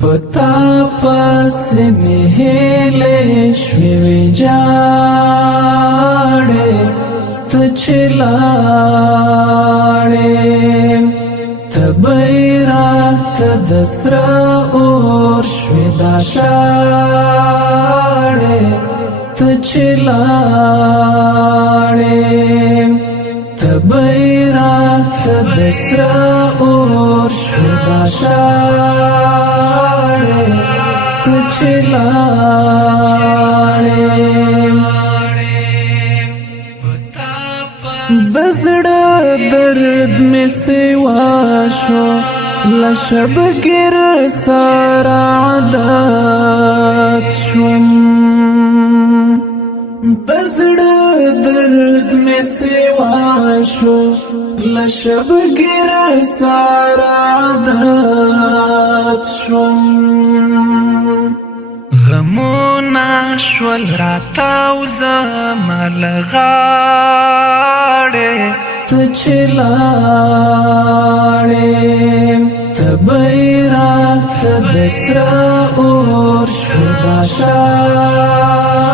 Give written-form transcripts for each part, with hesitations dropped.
پتا پس می هیلې شوې ویجاړې ته چې لاړې ته بیراته د سره اور شوې دا شاړې ته چې لاړې ته بیراته د سره اور شوې دا شاړې ته چې لاړې د زړه درد مې سوا شو له شبګیر سره عادت شوم د زړه درد مې سوا شو له شبګیر سره عادت شوم غمونا شول راتاو زما لغاړې ته چې لاړې ته بیراته د سره اور شوې دا شاړې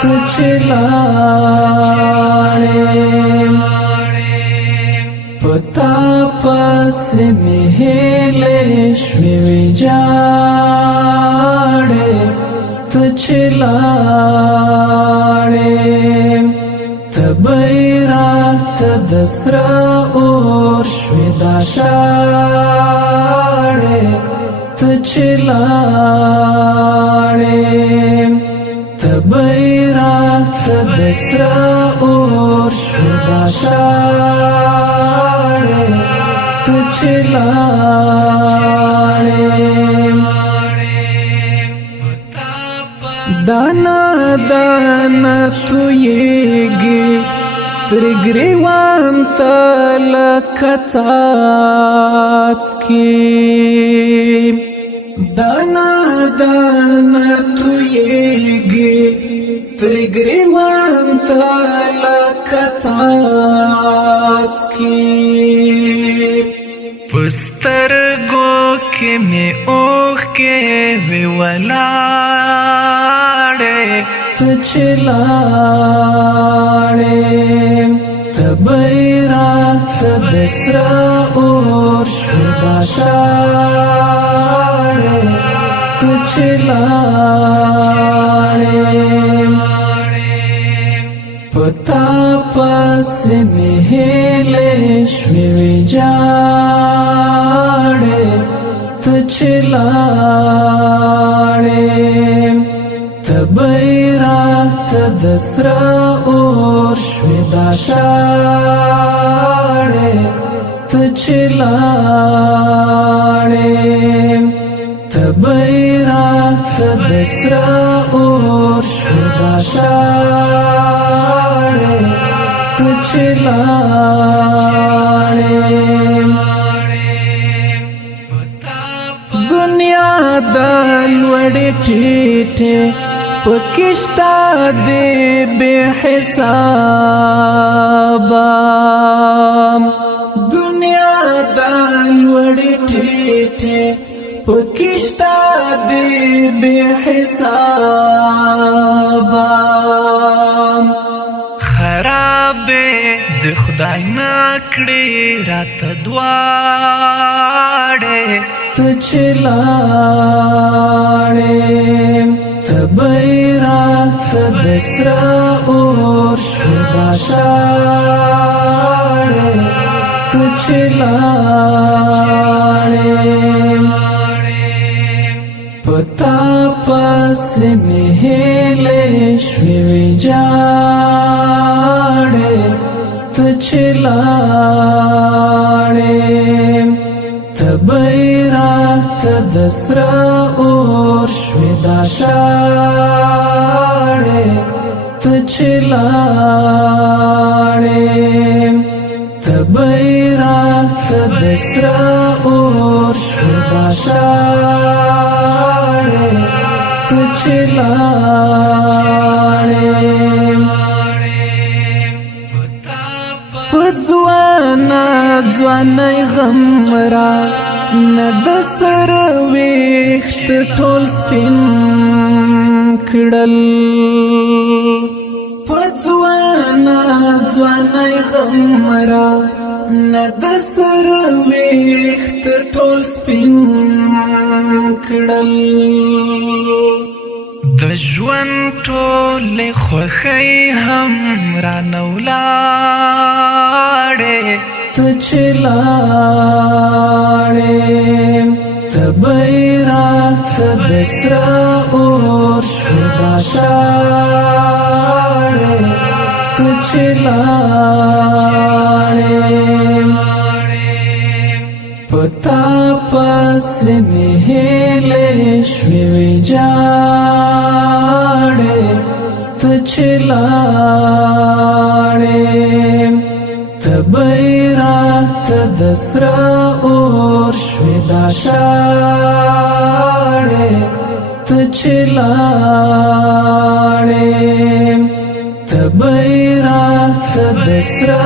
ته چې لاړې پتا پسې مې هیلې شوې ویجاړې ته چې لاړې ته بیراته د سره اور شوې دا شاړې ته چې لاړې ته بیراته د سره اور شوې دا شاړې ته چې لاړې دانا دانا تویږي تر ګریوان ته لکه څاڅکي دانا دانا تویږي تر ګریوان ته لکه څاڅکي پسترګو کې مې اوښکې وې ولاړې ته چې لاړې ته بیراته د سره اور شوې دا شاړې ته چې لاړې پتا پسې مې هیلې شوې ویجاړې ته چې لاړې ته بیراته د سره اور شوې دا شاړې ته چې لاړې ته بیراته د سره اور شوې دا شاړې ته چې لاړې دنیا د لوړې ټیټې پکشتا دې بے حسابا دنیا د لوړې ټیټې پکشتا دې بے حسابا خرابې د خدای نکړې راته دواړې ته چې لاړې ته بیراته د سره اور شوې دا شاړې ته چې لاړې پتا پسې مې هیلې شوې ویجاړې ته چې لاړې ته بیراته د سره اور شوې دا شاړې ته چې لاړې ته بیراته د سره اور شوې دا شاړې ته چې لاړې په ځوانه ځوانۍ غم را نه د سر ویښت ټول سپین کړل په ځوانۍ غم را نه د سر ویښت ټول سپین کړل د ژوند ټولې خوښۍ هم رانه ولاړې ته چې لاړې ته به یې راته د سره اور شوې دا شاړې ته چې لاړې په تا پسې مې هیلې شوې ویجاړې ته چې لاړې ته به یې راته د سره اور شوې دا شاړې ته چې لاړې ته به یې راته د سره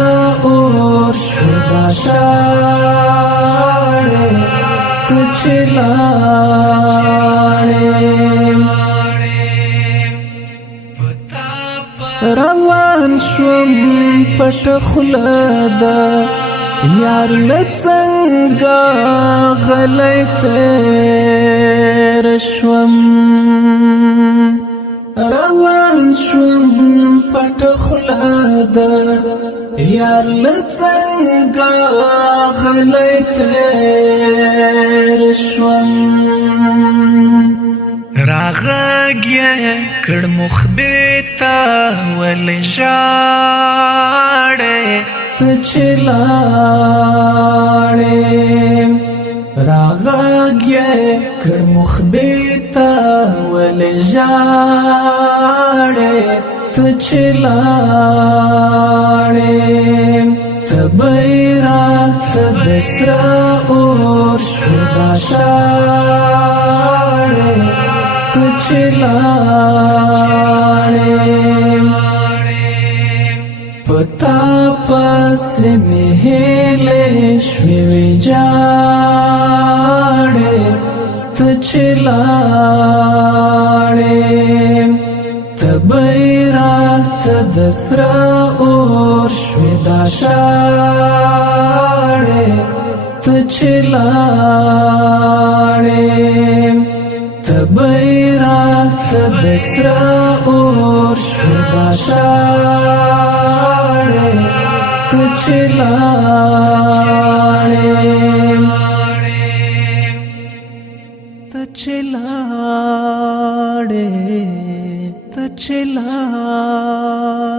اور شوې دا شاړې ته چې لاړې روان شوم پټ خوله ده یار له څنګه غلی تېر شوم روان شوم پټ خوله ده یار له څنګه غلی تېر شوم راغږ یې کړ مخبې ته ولې ژاړې ته چې لاړې راغږ یې کړ مخبې ته ولې ژاړې ته چې لاړې ته به یې راته د سره اور شوې دا شاړې ته چې لاړې په تا پسې مې هیلې شوې ویجاړې ته چې لاړې ته به یې راته د سره اور شوې دا شاړې ته چې لاړې ته به یې راته د سره اور شوې دا شاړې ته چې لاړې ته چې لاړې ته چې لاړې